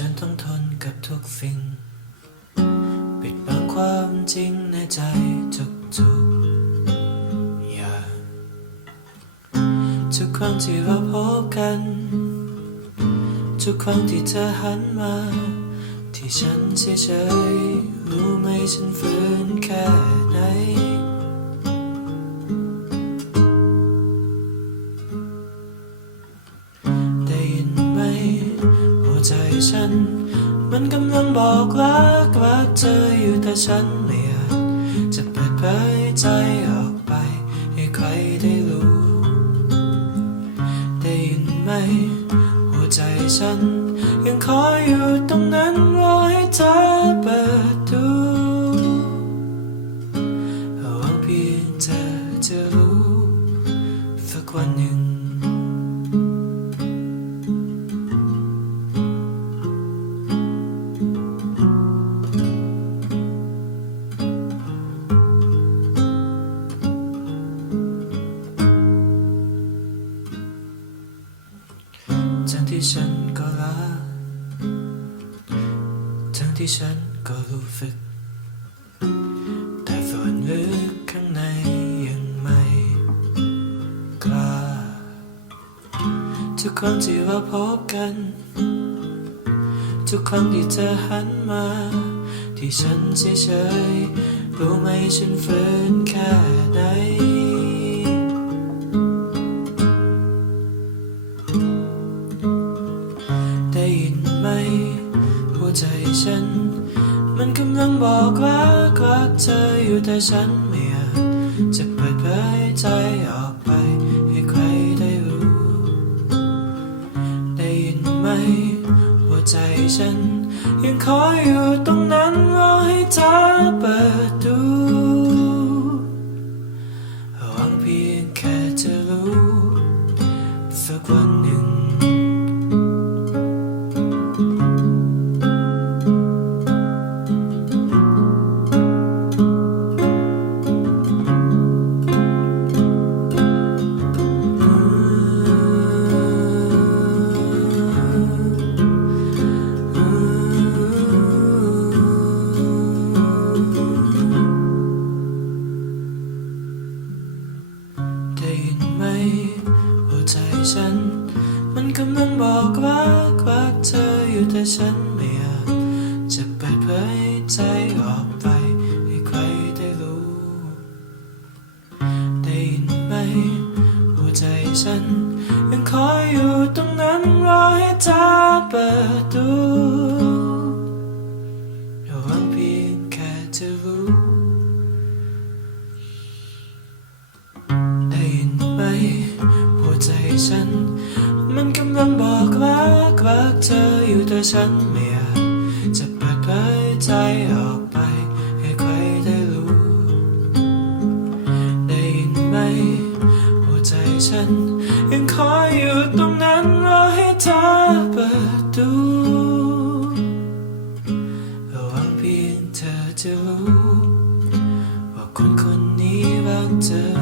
ฉันต้องทนกับทุกสิ่ง ปิดบังความจริงในใจทุกๆอย่างทุกครั้งที่เราพบกัน ทุกครั้งที่เธอหันมา ที่ฉันเฉยๆรู้ไหมฉันฝืนแค่ไหน ที่ฉัน มันกำลังบอกรักรักเธออยู่แต่ฉันไม่อาจจะเปิดเผยใจออกไป ให้ใครได้รู้ ได้ยินไหม หัวใจฉัน ยังคอยอยู่ตรงนั้นรอให้เธอ ฉันก็รักทั้งที่ฉันก็รู้สึก แต่ส่วนลึกข้างในยังไม่กล้า ทุกครั้งที่เราพบกัน ทุกครั้งที่เธอหันมา ที่ฉันเฉยๆรู้ไหมฉันฝืนแค่ไหน ใจฉัน มันกำลังบอกรักรักเธออยู่แต่ฉันไม่อาจจะเปิดเผยใจออกไปให้ใครได้รู้ ได้ยินไหม หัวใจฉัน ยังคอยอยู่ตรง บอกรักรักเธออยู่แต่ฉันไม่อาจจะเปิดเผยใจออกไปให้ใครได้รู้ ได้ยินไหมหัวใจฉัน ยังคอยอยู่ตรงนั้นรอให้เธอเปิดดูหวังเพียงแค่จะรู้ ได้ยินไหมหัวใจฉัน ฉันไม่อาจจะเปิดเผยใจออกไป ให้ใครได้รู้ ได้ยินไหมหัวใจฉัน ยังคอยอยู่ตรงนั้นรอให้เธอเปิดดูหวังเพียงเธอจะรู้ ว่าคนคนนี้รักเธอ